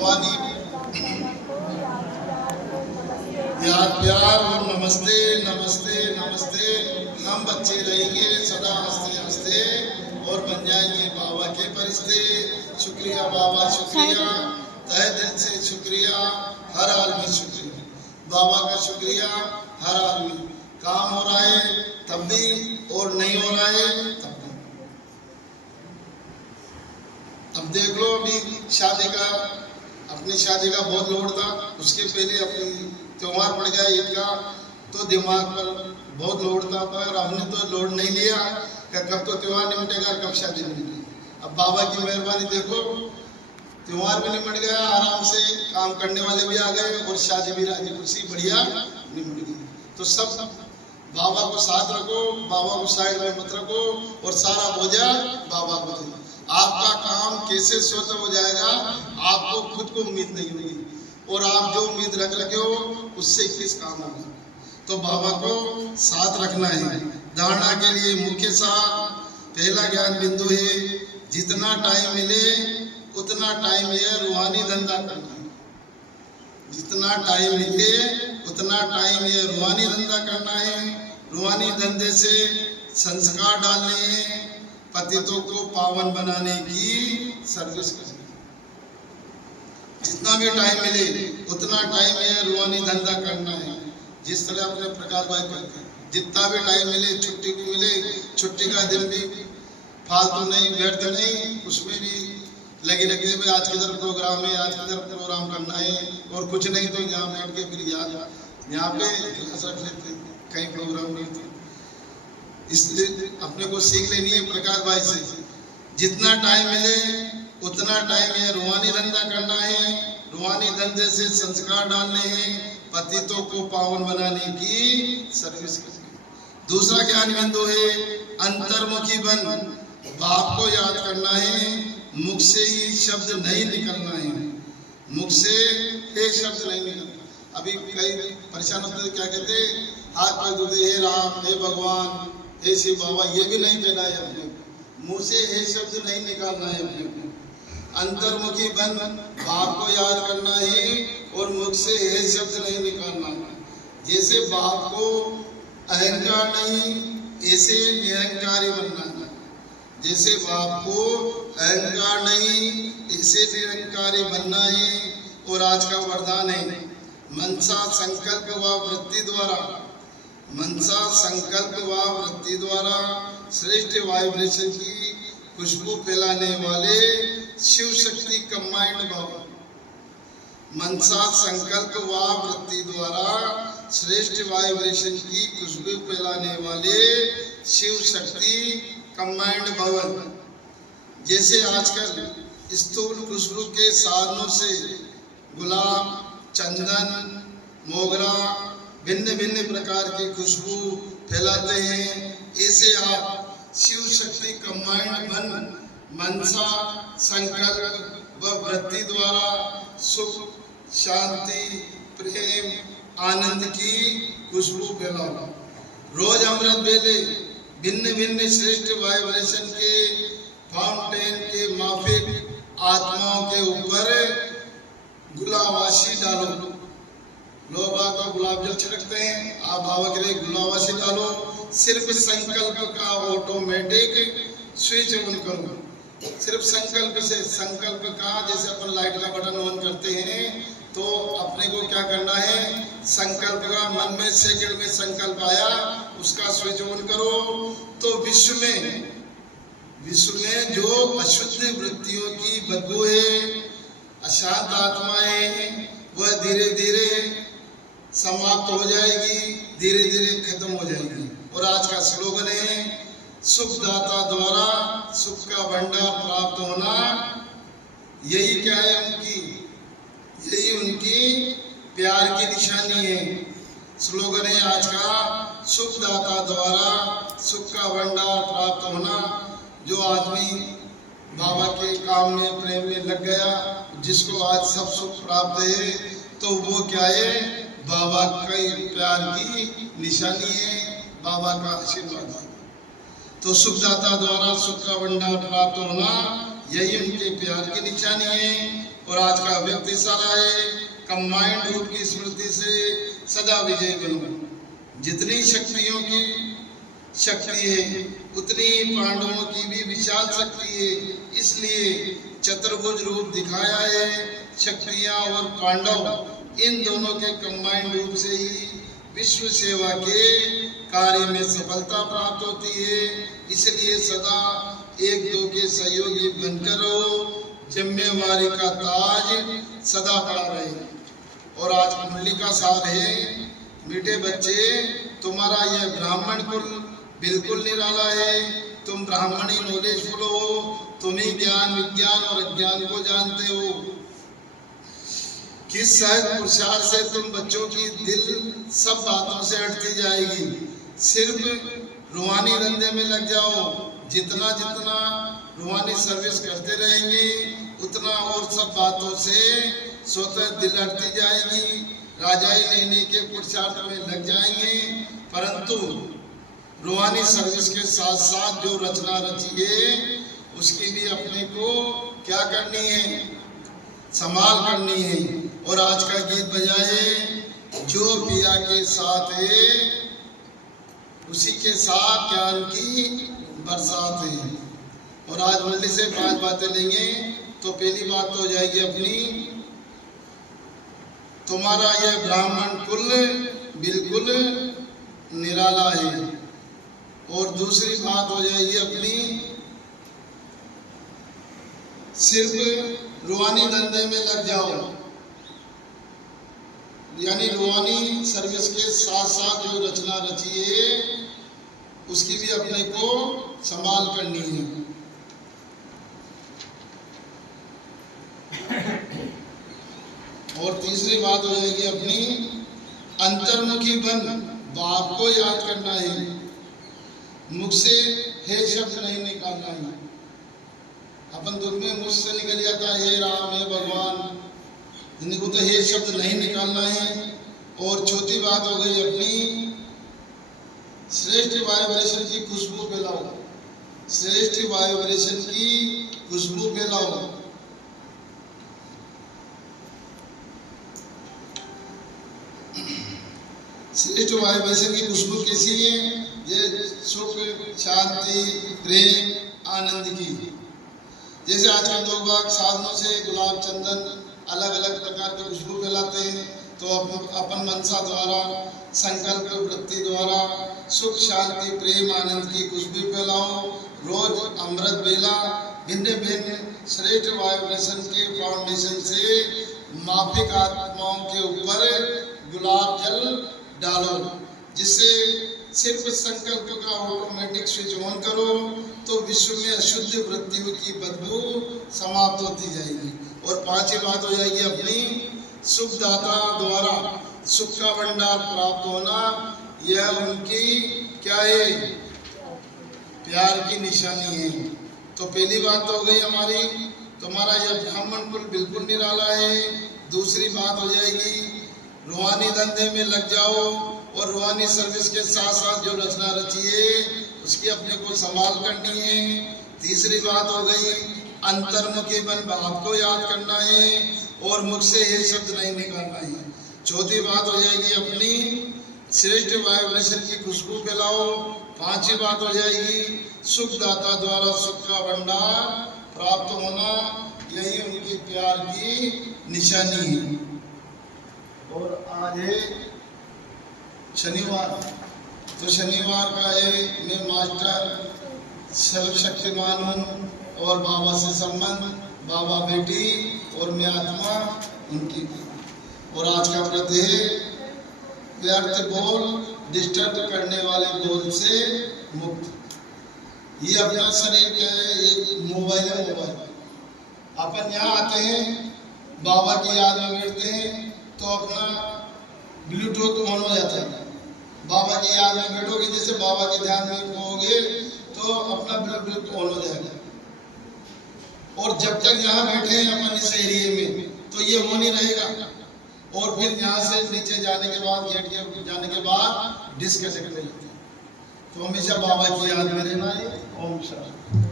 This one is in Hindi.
रूहानी याद प्यार और नमस्ते नमस्ते नमस्ते। हम बच्चे रहेंगे सदा हंसते हंसते और बन जाएंगे बाबा के फरिश्ते। शुक्रिया बाबा शुक्रिया, तहे दिल से शुक्रिया, हर हाल में शुक्रिया। बाबा का शुक्रिया हर हाल में। काम हो रहा है तब भी और नहीं हो रहा है तब भी। अब देख लो अभी शादी का, अपनी शादी का बहुत लोड था, उसके पहले अपनी त्योहार पड़ गया ईद का, तो दिमाग पर बहुत लोड था, पर हमने तो लोड नहीं लिया कि कब तो त्योहार निपटेगा कब शादी निपटेगी। अब बाबा की मेहरबानी देखो, त्योहार भी निपट गया, आराम से काम करने वाले भी आ गए और शादी भी राजी खुशी बढ़िया निपट गई। तो सब बाबा को साथ रखो, बाबा को साइड में मत रखो और सारा बोझा बाबा को दो। आपका काम कैसे स्वतः हो जाएगा आपको खुद को उम्मीद नहीं होगी, और आप जो उम्मीद रख रखे हो उससे किस काम होगा। तो बाबा को साथ रखना है। धारणा के लिए मुख्य साथ पहला ज्ञान बिंदु है, जितना टाइम मिले उतना टाइम यह रूहानी धंधा करना है। जितना टाइम मिले उतना टाइम यह रूहानी धंधा करना है। रूहानी धंधे से संस्कार डालने हैं, पतितों को पावन बनाने की सर्विस करनी। जितना भी टाइम मिले उतना टाइम यह रूहानी धंधा करना है। जिस तरह अपने प्रकाश भाई करते हैं, जितना भी टाइम मिले, छुट्टी को मिले, छुट्टी का दिन भी फालतू नहीं, व्यर्थ नहीं, उसमें भी लगे रहते भाई आज किधर प्रोग्राम है, आज किधर प्रोग्राम करना है, और कुछ नहीं तो यहाँ बैठ के फिर यहाँ पे क्लास रख लेते, कहीं प्रोग्राम नहीं होते। इसलिए अपने को सीख लेनी है प्रकाश भाई से, जितना टाइम मिले उतना टाइम यह रूहानी धंधा करना है। रूहानी धंधे से संस्कार डालने हैं, पतितों को पावन बनाने की सर्विस करनी। दूसरा ज्ञान बिंदु है अंतर्मुखी बन, बाप को याद करना है, मुख से ही शब्द नहीं निकलना है। मुख से एक शब्द नहीं निकलना। अभी कई परेशान होते थे, क्या कहते, हाथ पैर धोते, हे राम, हे भगवान, हे शिव बाबा, ये भी नहीं कहना है अपने। मुंह से हे शब्द नहीं निकालना है अपने। अंतर्मुखी बन, बाप को याद करना है और मुख से हे शब्द नहीं निकालना। जैसे बाप को अहंकार नहीं, ऐसे निरंकारी बनना है। जैसे बाप को अहंकार नहीं, ऐसे निरंकारी बनना है। और आज का वरदान है मनसा संकल्प व वृत्ति द्वारा, मनसा संकल्प व वृत्ति द्वारा श्रेष्ठ वाइब्रेशन की खुशबू फैलाने वाले शिव शक्ति कंबाइंड भव। मनसा संकल्प व वृत्ति द्वारा श्रेष्ठ वाइब्रेशन की खुशबू फैलाने वाले शिव शक्ति कंबाइंड भवन। जैसे आजकल स्थूल खुशबू के साधनों से गुलाब, चंदन, मोगरा, भिन्न भिन्न प्रकार की खुशबू फैलाते हैं, ऐसे आप शिव शक्ति कंबाइंड बन मनसा संकल्प व वृत्ति द्वारा सुख, शांति, प्रेम, आनंद की खुशबू फैलाओ। रोज अमृत बेले भिन्न भिन्न श्रेष्ठ वाइब्रेशन के फाउंटेन के माफिक आत्माओं के ऊपर गुलाबाशी डालो। लोग आकर गुलाब जल छिड़कते हैं, आप बाबा के लिए गुलाबाशी डालो। सिर्फ संकल्प का ऑटोमेटिक स्विच ऑन करो। सिर्फ संकल्प से, संकल्प का जैसे अपन लाइट का बटन ऑन करते हैं, तो अपने को क्या करना है, संकल्प का मन में सेकंड में संकल्प आया, उसका स्विच ऑन करो। तो विश्व में जो अशुद्ध वृत्तियों की बदबू है, अशांत आत्माएं, वह धीरे धीरे समाप्त हो जाएगी, धीरे धीरे खत्म हो जाएगी। और आज का स्लोगन है सुखदाता द्वारा सुख का भंडार प्राप्त होना। यही क्या है यही उनकी प्यार की निशानी है। स्लोगन है आज का सुखदाता द्वारा सुख का भंडार प्राप्त होना। जो आदमी बाबा के काम में, प्रेम में लग गया, जिसको आज सब सुख प्राप्त है, तो वो क्या है, बाबा के प्यार की निशानी है, बाबा का आशीर्वाद है। तो सुखदाता द्वारा सुख का भंडार प्राप्त होना, यही उनके प्यार की निशानी है। और आज का व्यक्तिशाला है, कंबाइंड रूप की स्मृति से सदा विजय बनो। जितनी शक्तियों की शक्ति है उतनी पांडवों की भी विशाल शक्ति है, इसलिए चतुर्भुज रूप दिखाया है। शक्तियां और पांडव इन दोनों के कंबाइंड रूप से ही विश्व सेवा के कार्य में सफलता प्राप्त होती है। इसलिए सदा एक दो के सहयोगी बनकर रहो, जिम्मेवारी का ताज सदा पड़ा रहे। और आज कुंडली का सार है, मीठे बच्चे तुम्हारा यह ब्राह्मण कुल बिल्कुल निराला है। तुम ब्राह्मणी नॉलेजफुल हो, तुम ही ज्ञान विज्ञान और अज्ञान को जानते हो। किस सहज पुरुषार्थ से तुम बच्चों की दिल सब बातों से हटती जाएगी। सिर्फ रूहानी धंधे में लग जाओ। जितना जितना रूहानी सर्विस करते रहेंगे उतना और सब बातों से स्वतः दिल हटती जाएगी। राजाई लेने के पुरुषार्थ में लग जाएंगे, परंतु रूहानी सर्विस के साथ साथ जो रचना रची है उसकी भी अपने को क्या करनी है, संभाल करनी है। और आज का गीत बजाए, जो पिया के साथ है उसी के साथ ज्ञान की बरसात है। और आज मंडली से 5 बातें लेंगे। तो पहली बात तो हो जाएगी अपनी, तुम्हारा यह ब्राह्मण कुल बिल्कुल निराला है। और दूसरी बात हो जाएगी अपनी, सिर्फ रूहानी धंधे में लग जाओ, यानी रूहानी सर्विस के साथ साथ जो रचना रची है उसकी भी अपने को संभाल करनी है। और तीसरी बात हो जाएगी अपनी, अंतर्मुखी बन बाप को याद करना है, मुख से हे शब्द नहीं निकालना है। अपन दुख में मुख से निकल जाता है हे राम हे भगवान, इनको तो हे शब्द नहीं निकालना है। और चौथी बात हो गई अपनी, श्रेष्ठ वाइब्रेशन की खुशबू फैलाओ, श्रेष्ठ वाइब्रेशन की खुशबू फैलाओ। श्रेष्ठ वाइब्रेशन की खुशबू कैसी है? ये सुख शांति प्रेम आनंद की। जैसे आजकल लोग बाग साधनों से गुलाब चंदन अलग अलग प्रकार की खुशबू फैलाते हैं, तो अपन मनसा द्वारा संकल्प वृत्ति द्वारा सुख शांति प्रेम आनंद की खुशबू फैलाओ। रोज अमृत बेला भिन्न भिन्न श्रेष्ठ वाइब्रेशन के फाउंडेशन से माफिक आत्माओं के ऊपर गुलाब जल डालो, जिससे सिर्फ संकल्प का ऑटोमेटिक स्विच ऑन करो तो विश्व में अशुद्ध वृत्तियों की बदबू समाप्त होती जाएगी। और 5वीं बात हो जाएगी अपनी, सुखदाता द्वारा सुख का भंडार प्राप्त होना, यह उनकी क्या है? प्यार की निशानी है। तो पहली बात तो हो गई हमारी, तुम्हारा यह ब्राह्मण कुल बिल्कुल निराला है। दूसरी बात हो जाएगी, रूहानी धंधे में लग जाओ और रूहानी सर्विस के साथ साथ जो रचना रची है उसकी अपने को संभाल करनी है। तीसरी बात हो गई, अंतर्मुखी बन बाप को याद करना है और मुख से ये शब्द नहीं निकालना है। चौथी बात हो जाएगी अपनी, श्रेष्ठ वाइब्रेशन की खुशबू फैलाओ। 5वीं बात हो जाएगी, सुखदाता द्वारा सुख का भंडार प्राप्त होना, यही उनके प्यार की निशानी है। और आज है शनिवार, तो शनिवार का है मैं मास्टर सर्वशक्तिमान हूँ और बाबा से संबंध, बाबा बेटी और मैं आत्मा उनकी। और आज का व्रत है व्यर्थ बोल डिस्टर्ब करने वाले बोल से मुक्त। ये अपना शरीर क्या है? एक मोबाइल है। मोबाइल अपन यहाँ आते हैं, बाबा की याद में बैठते हैं तो अपना ब्लूटूथ ऑन हो जाता है। बाबा की याद में बैठोगे, जैसे बाबा के ध्यान में होगे तो अपना ब्लूटूथ ऑन हो जाएगा। और जब तक यहाँ बैठे हैं अपन इस एरिया में तो ये ऑन ही रहेगा। और फिर यहाँ से नीचे जाने के बाद, गेट के जाने के बाद डिस्कनेक्ट हो जाते हैं। तो हमेशा बाबा की याद में रहना है। ओम शांति।